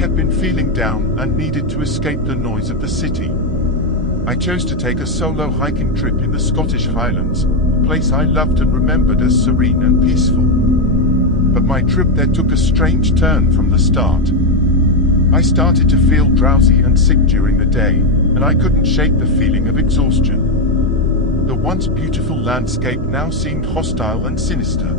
had been feeling down and needed to escape the noise of the city. I chose to take a solo hiking trip in the Scottish Highlands, a place I loved and remembered as serene and peaceful. But my trip there took a strange turn from the start. I started to feel drowsy and sick during the day, and I couldn't shake the feeling of exhaustion. The once beautiful landscape now seemed hostile and sinister.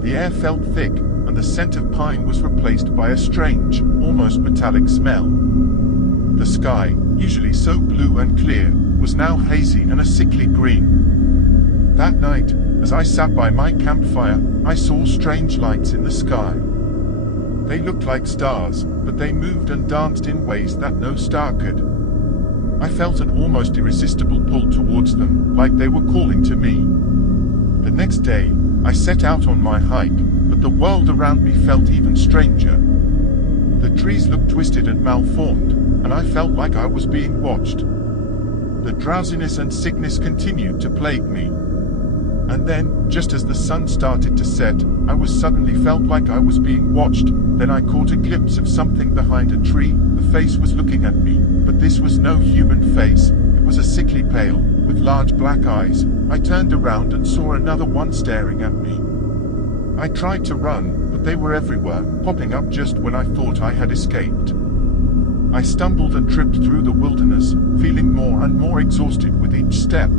The air felt thick, and the scent of pine was replaced by a strange, almost metallic smell. The sky, usually so blue and clear, was now hazy and a sickly green. That night, as I sat by my campfire, I saw strange lights in the sky. They looked like stars, but they moved and danced in ways that no star could. I felt an almost irresistible pull towards them, like they were calling to me. The next day, I set out on my hike, but the world around me felt even stranger. The trees looked twisted and malformed, and I felt like I was being watched. The drowsiness and sickness continued to plague me. And then, just as the sun started to set, I suddenly felt like I was being watched. Then I caught a glimpse of something behind a tree. The face was looking at me, but this was no human face. It was a sickly pale, with large black eyes. I turned around and saw another one staring at me. I tried to run, but they were everywhere, popping up just when I thought I had escaped. I stumbled and tripped through the wilderness, feeling more and more exhausted with each step.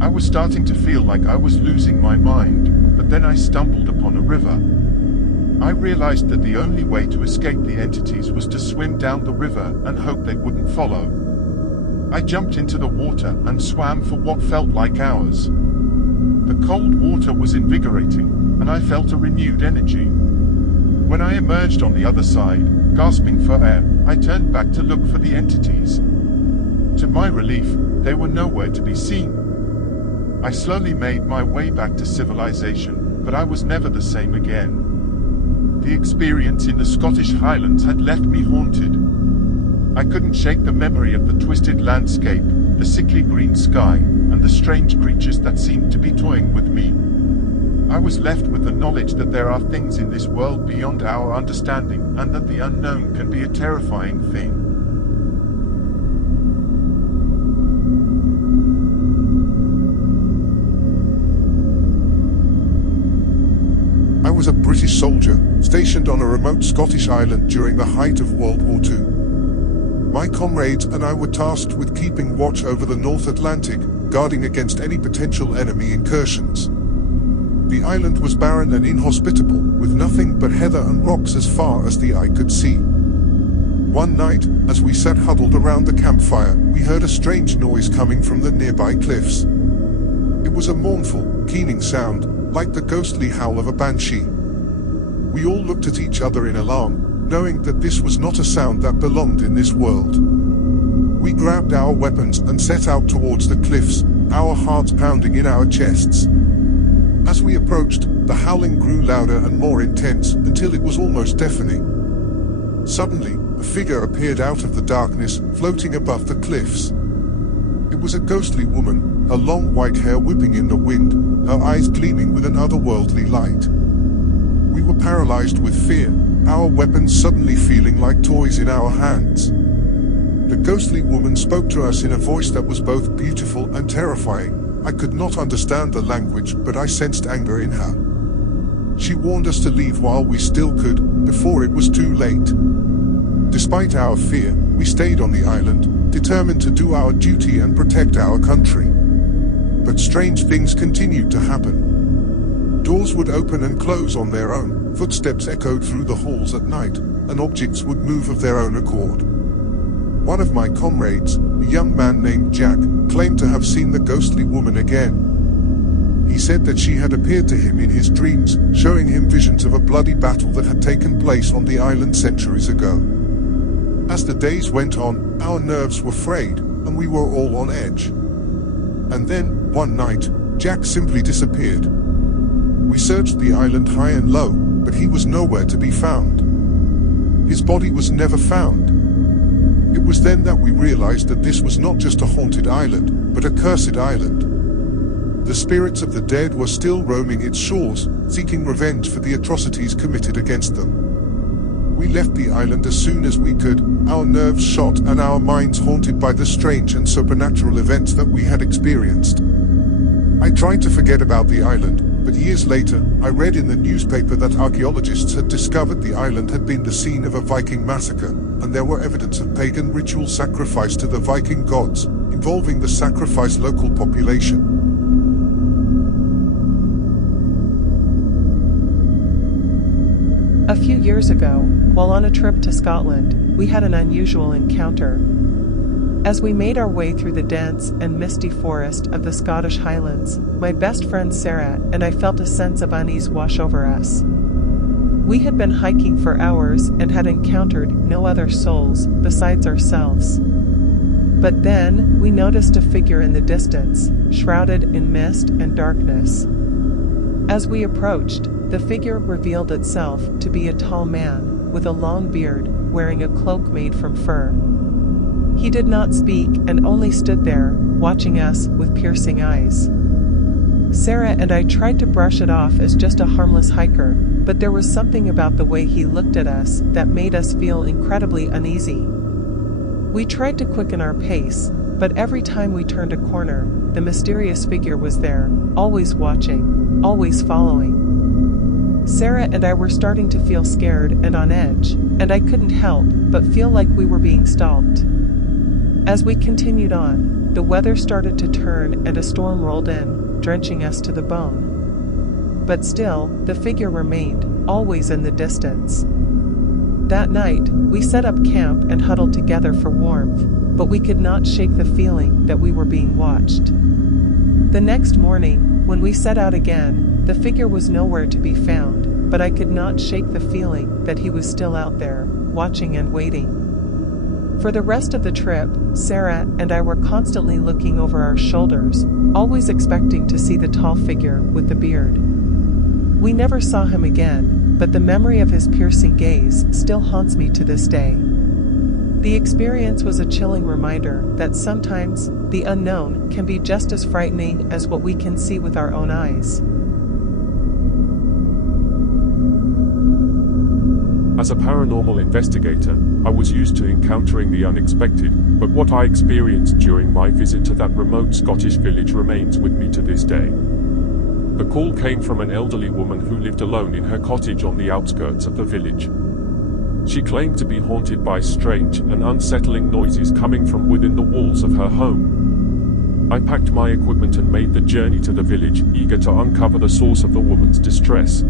I was starting to feel like I was losing my mind, but then I stumbled upon a river. I realized that the only way to escape the entities was to swim down the river and hope they wouldn't follow. I jumped into the water and swam for what felt like hours. The cold water was invigorating, and I felt a renewed energy. When I emerged on the other side, gasping for air, I turned back to look for the entities. To my relief, they were nowhere to be seen. I slowly made my way back to civilization, but I was never the same again. The experience in the Scottish Highlands had left me haunted. I couldn't shake the memory of the twisted landscape, the sickly green sky, and the strange creatures that seemed to be toying with me. I was left with the knowledge that there are things in this world beyond our understanding, and that the unknown can be a terrifying thing. I was a British soldier, stationed on a remote Scottish island during the height of World War II. My comrades and I were tasked with keeping watch over the North Atlantic, guarding against any potential enemy incursions. The island was barren and inhospitable, with nothing but heather and rocks as far as the eye could see. One night, as we sat huddled around the campfire, we heard a strange noise coming from the nearby cliffs. It was a mournful, keening sound, like the ghostly howl of a banshee. We all looked at each other in alarm, knowing that this was not a sound that belonged in this world. We grabbed our weapons and set out towards the cliffs, our hearts pounding in our chests. As we approached, the howling grew louder and more intense, until it was almost deafening. Suddenly, a figure appeared out of the darkness, floating above the cliffs. It was a ghostly woman, her long white hair whipping in the wind, her eyes gleaming with an otherworldly light. We were paralyzed with fear, our weapons suddenly feeling like toys in our hands. The ghostly woman spoke to us in a voice that was both beautiful and terrifying. I could not understand the language, but I sensed anger in her. She warned us to leave while we still could, before it was too late. Despite our fear, we stayed on the island, determined to do our duty and protect our country. But strange things continued to happen. Doors would open and close on their own, footsteps echoed through the halls at night, and objects would move of their own accord. One of my comrades, a young man named Jack, claimed to have seen the ghostly woman again. He said that she had appeared to him in his dreams, showing him visions of a bloody battle that had taken place on the island centuries ago. As the days went on, our nerves were frayed, and we were all on edge. And then, one night, Jack simply disappeared. We searched the island high and low, but he was nowhere to be found. His body was never found. It was then that we realized that this was not just a haunted island, but a cursed island. The spirits of the dead were still roaming its shores, seeking revenge for the atrocities committed against them. We left the island as soon as we could, our nerves shot and our minds haunted by the strange and supernatural events that we had experienced. I tried to forget about the island, but years later, I read in the newspaper that archaeologists had discovered the island had been the scene of a Viking massacre, and there were evidence of pagan ritual sacrifice to the Viking gods, involving the sacrificed local population. A few years ago, while on a trip to Scotland, we had an unusual encounter. As we made our way through the dense and misty forest of the Scottish Highlands, my best friend Sarah and I felt a sense of unease wash over us. We had been hiking for hours and had encountered no other souls besides ourselves. But then, we noticed a figure in the distance, shrouded in mist and darkness. As we approached, the figure revealed itself to be a tall man, with a long beard, wearing a cloak made from fur. He did not speak and only stood there, watching us with piercing eyes. Sarah and I tried to brush it off as just a harmless hiker, but there was something about the way he looked at us that made us feel incredibly uneasy. We tried to quicken our pace, but every time we turned a corner, the mysterious figure was there, always watching, always following. Sarah and I were starting to feel scared and on edge, and I couldn't help but feel like we were being stalked. As we continued on, the weather started to turn and a storm rolled in, drenching us to the bone. But still, the figure remained, always in the distance. That night, we set up camp and huddled together for warmth, but we could not shake the feeling that we were being watched. The next morning, when we set out again, the figure was nowhere to be found, but I could not shake the feeling that he was still out there, watching and waiting. For the rest of the trip, Sarah and I were constantly looking over our shoulders, always expecting to see the tall figure with the beard. We never saw him again, but the memory of his piercing gaze still haunts me to this day. The experience was a chilling reminder that sometimes the unknown can be just as frightening as what we can see with our own eyes. As a paranormal investigator, I was used to encountering the unexpected, but what I experienced during my visit to that remote Scottish village remains with me to this day. The call came from an elderly woman who lived alone in her cottage on the outskirts of the village. She claimed to be haunted by strange and unsettling noises coming from within the walls of her home. I packed my equipment and made the journey to the village, eager to uncover the source of the woman's distress.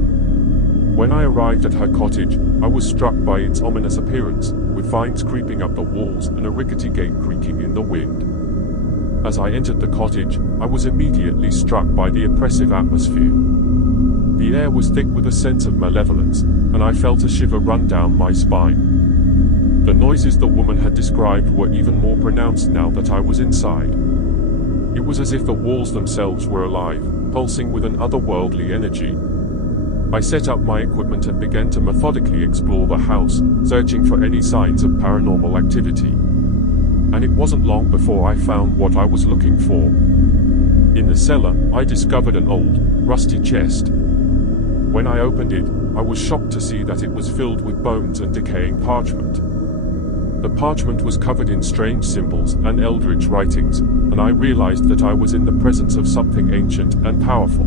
When I arrived at her cottage, I was struck by its ominous appearance, with vines creeping up the walls and a rickety gate creaking in the wind. As I entered the cottage, I was immediately struck by the oppressive atmosphere. The air was thick with a sense of malevolence, and I felt a shiver run down my spine. The noises the woman had described were even more pronounced now that I was inside. It was as if the walls themselves were alive, pulsing with an otherworldly energy. I set up my equipment and began to methodically explore the house, searching for any signs of paranormal activity. And it wasn't long before I found what I was looking for. In the cellar, I discovered an old, rusty chest. When I opened it, I was shocked to see that it was filled with bones and decaying parchment. The parchment was covered in strange symbols and eldritch writings, and I realized that I was in the presence of something ancient and powerful.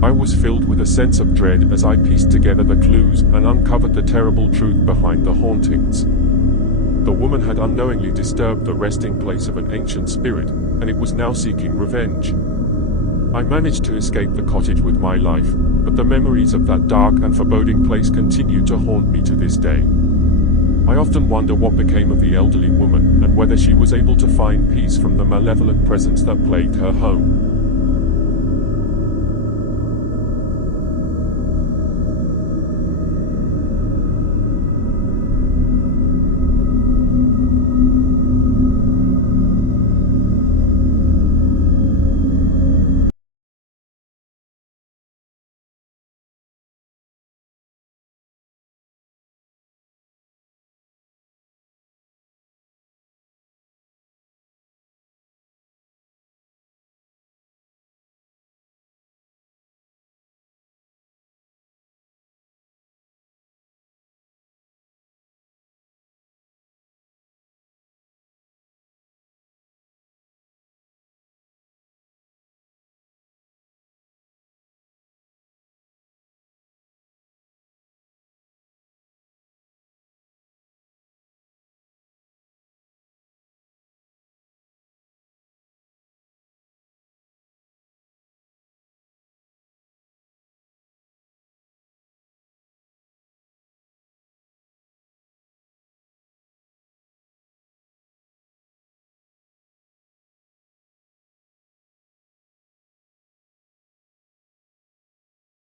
I was filled with a sense of dread as I pieced together the clues and uncovered the terrible truth behind the hauntings. The woman had unknowingly disturbed the resting place of an ancient spirit, and it was now seeking revenge. I managed to escape the cottage with my life, but the memories of that dark and foreboding place continue to haunt me to this day. I often wonder what became of the elderly woman and whether she was able to find peace from the malevolent presence that plagued her home.